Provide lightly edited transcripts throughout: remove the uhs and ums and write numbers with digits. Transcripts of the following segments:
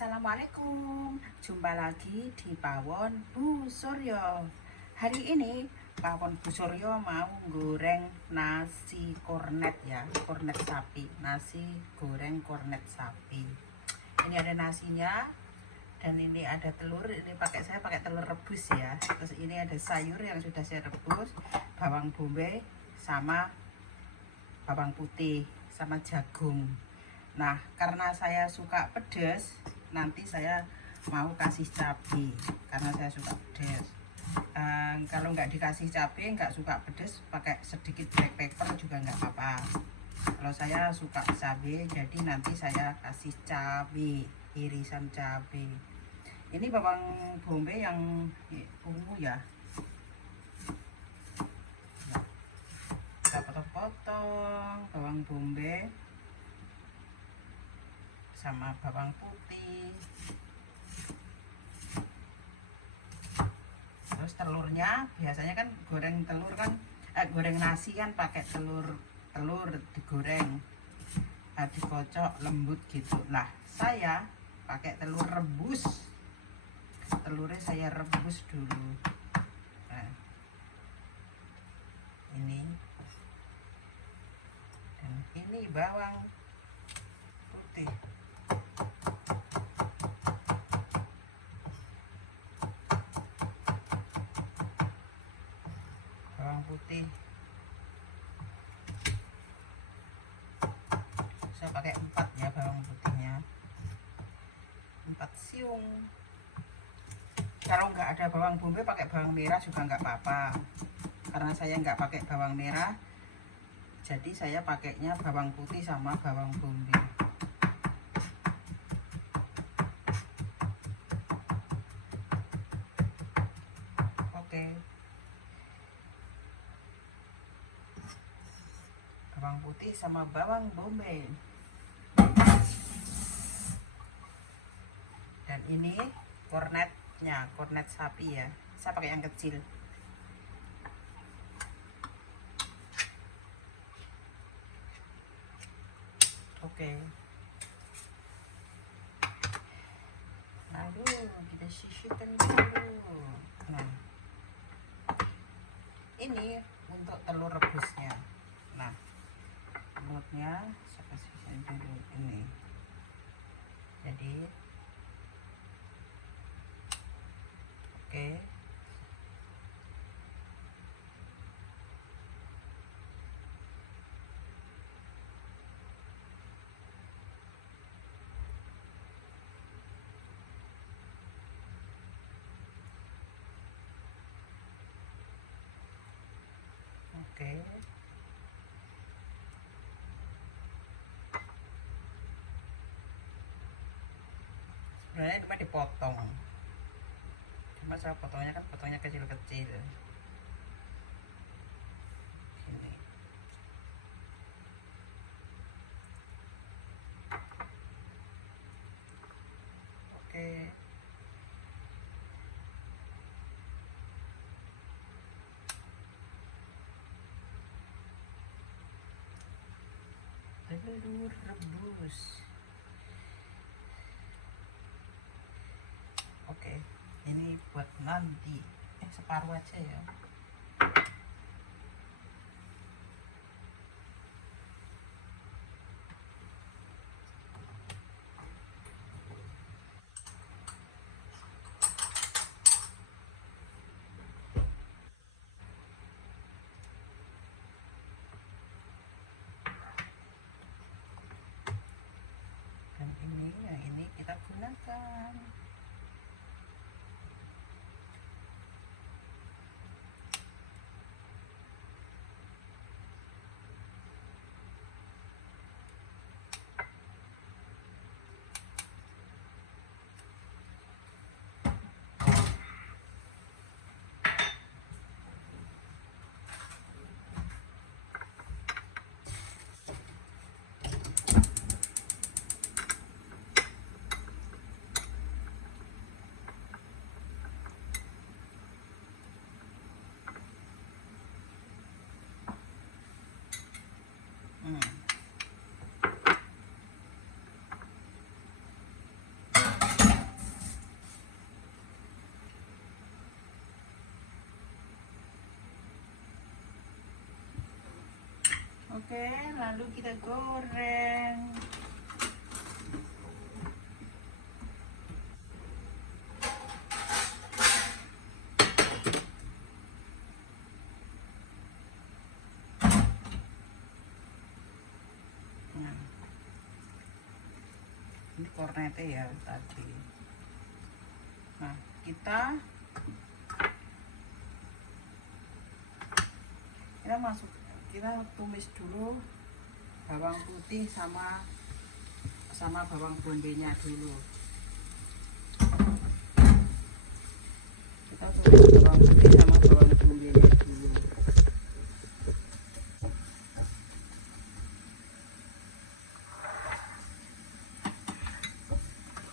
Assalamualaikum, jumpa lagi di Pawon Bu Suryo. Hari ini Pawon Bu Suryo mau goreng nasi kornet ya, kornet sapi, nasi goreng kornet sapi. Ini ada nasinya dan ini ada telur. Ini saya pakai telur rebus ya. Terus ini ada sayur yang sudah saya rebus, bawang bombay sama bawang putih sama jagung. Nah, karena saya suka pedas, nanti saya mau kasih cabai karena saya suka pedas. Kalau nggak dikasih cabai, nggak suka pedas, pakai sedikit black pepper juga nggak apa-apa. Kalau saya suka cabai, jadi nanti saya kasih cabai, irisan cabai. Ini bawang bombay yang ungu ya. Kita potong-potong bawang bombay sama bawang putih. Terus telurnya, biasanya kan goreng telur kan, goreng nasi kan pakai telur digoreng, dikocok lembut gitu. Nah, saya pakai telur rebus. Telurnya saya rebus dulu. Nah, ini dan ini bawang putih. Putih saya pakai 4 ya bawang putihnya, 4 siung. Kalau nggak ada bawang bombay pakai bawang merah juga nggak apa-apa, karena saya nggak pakai bawang merah jadi saya pakainya bawang putih sama bawang bombay. Oke, bawang putih sama bawang bombay. Dan ini kornetnya, kornet sapi ya, saya pakai yang kecil. Oke, lalu kita sisihkan dulu. Nah, ini untuk telur rebusnya. Nah, telurnya saya kasih dulu ini. Jadi oke, oke. Sebenarnya cuma dipotong, cuma saya potongnya kan kecil-kecil. Sini. Oke. Telur rebus. Oke, ini buat nanti. Separuh aja ya. Dan yang ini kita gunakan. Oke, lalu kita goreng. Nah, ini kornetnya ya tadi. Nah, kita tumis dulu bawang putih sama bawang bondenya dulu. Kita tumis bawang putih sama bawang bondenya dulu.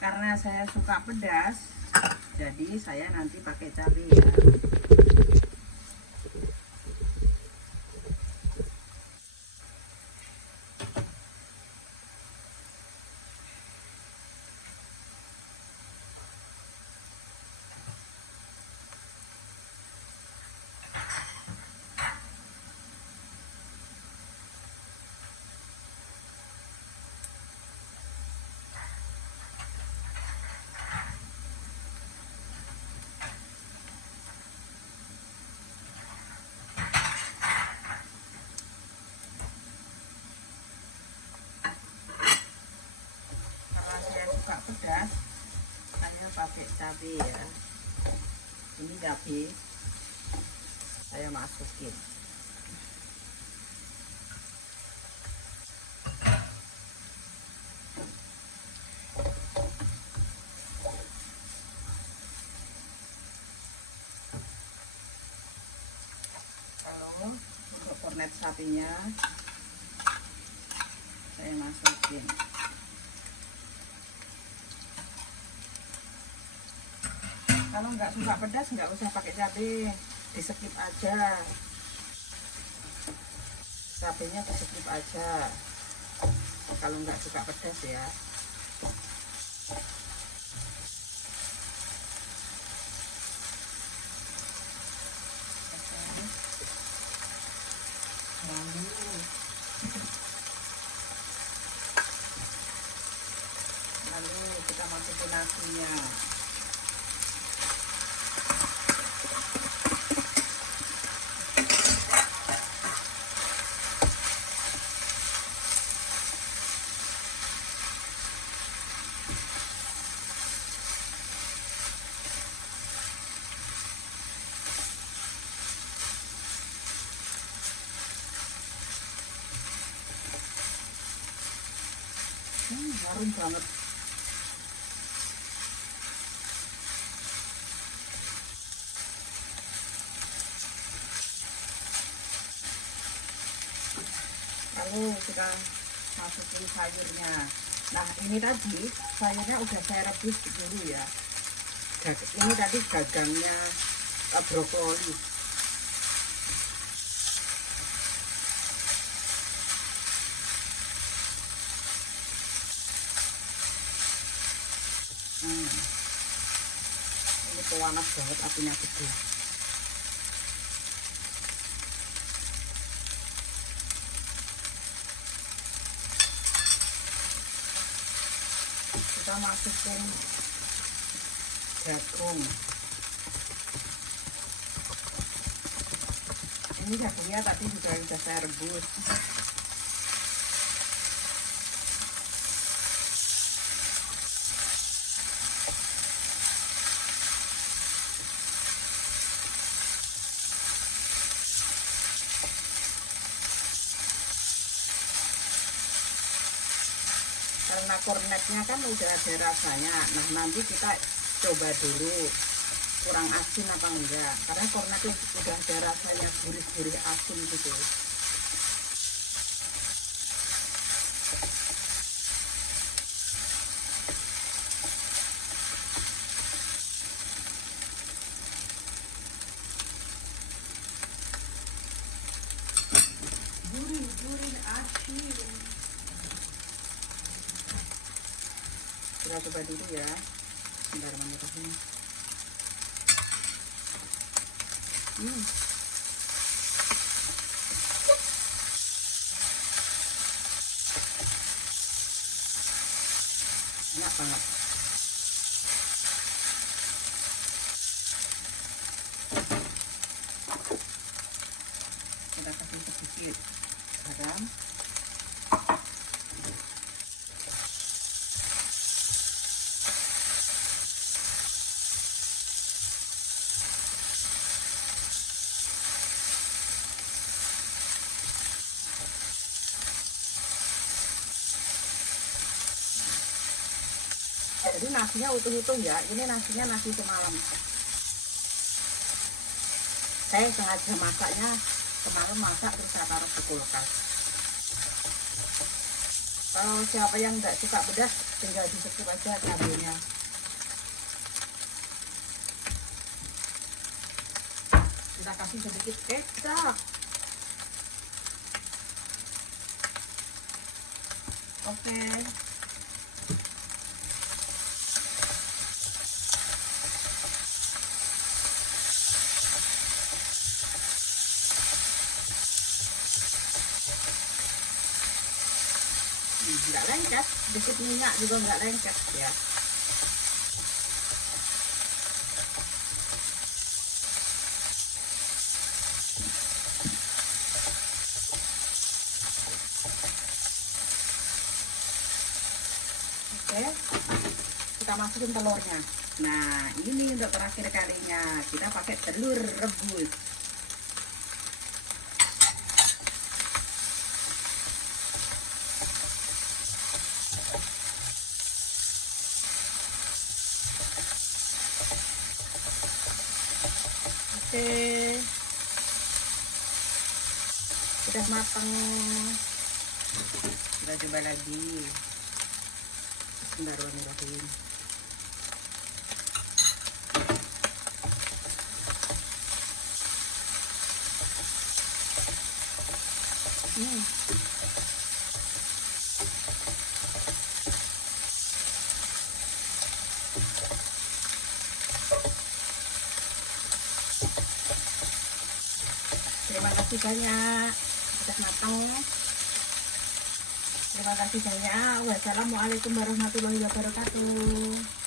Karena saya suka pedas, jadi saya nanti pakai cabai ya. Suka pedas, saya pakai cabai ya. Ini cabai saya masukin. Lalu untuk kornet sapinya saya masukin. Kalau nggak suka pedas nggak usah pakai cabai, di skip aja. Cabainya di skip aja. Kalau nggak suka pedas ya. Lalu kita masukin nasinya. Harum banget. Lalu kita masukin sayurnya. Nah, ini tadi sayurnya udah saya rebus dulu ya. Ini tadi gagangnya brokoli. Ini panas banget, apinya gede. Kita masukin jagung. Ini jagungnya tadi juga sudah saya rebus. Karena kornetnya kan udah ada rasanya. Nah, nanti kita coba dulu kurang asin apa enggak, karena kornetnya udah ada rasanya gurih-gurih asin gitu. Gurih-gurih asin. Kita coba dulu ya. Bentar, mana kasihnya. enak banget. Kita kasih sedikit garam. Jadi nasinya utuh-utuh ya, ini nasinya nasi semalam. Saya sengaja masaknya semalam, masak terus saya taruh di kulkas. Kalau siapa yang nggak suka pedas, tinggal di skip aja cabenya. Kita kasih sedikit kecap. Oke. Nggak lengket, sedikit minyak juga nggak lengket ya. Oke, kita masukin telurnya. Nah, ini untuk terakhir kalinya kita pakai telur rebus. Oke, sudah matang. Kita coba lagi. Bismillahirrahmanirrahim. Terima kasih banyak, sudah matang. Terima kasih banyak. Wassalamualaikum warahmatullahi wabarakatuh.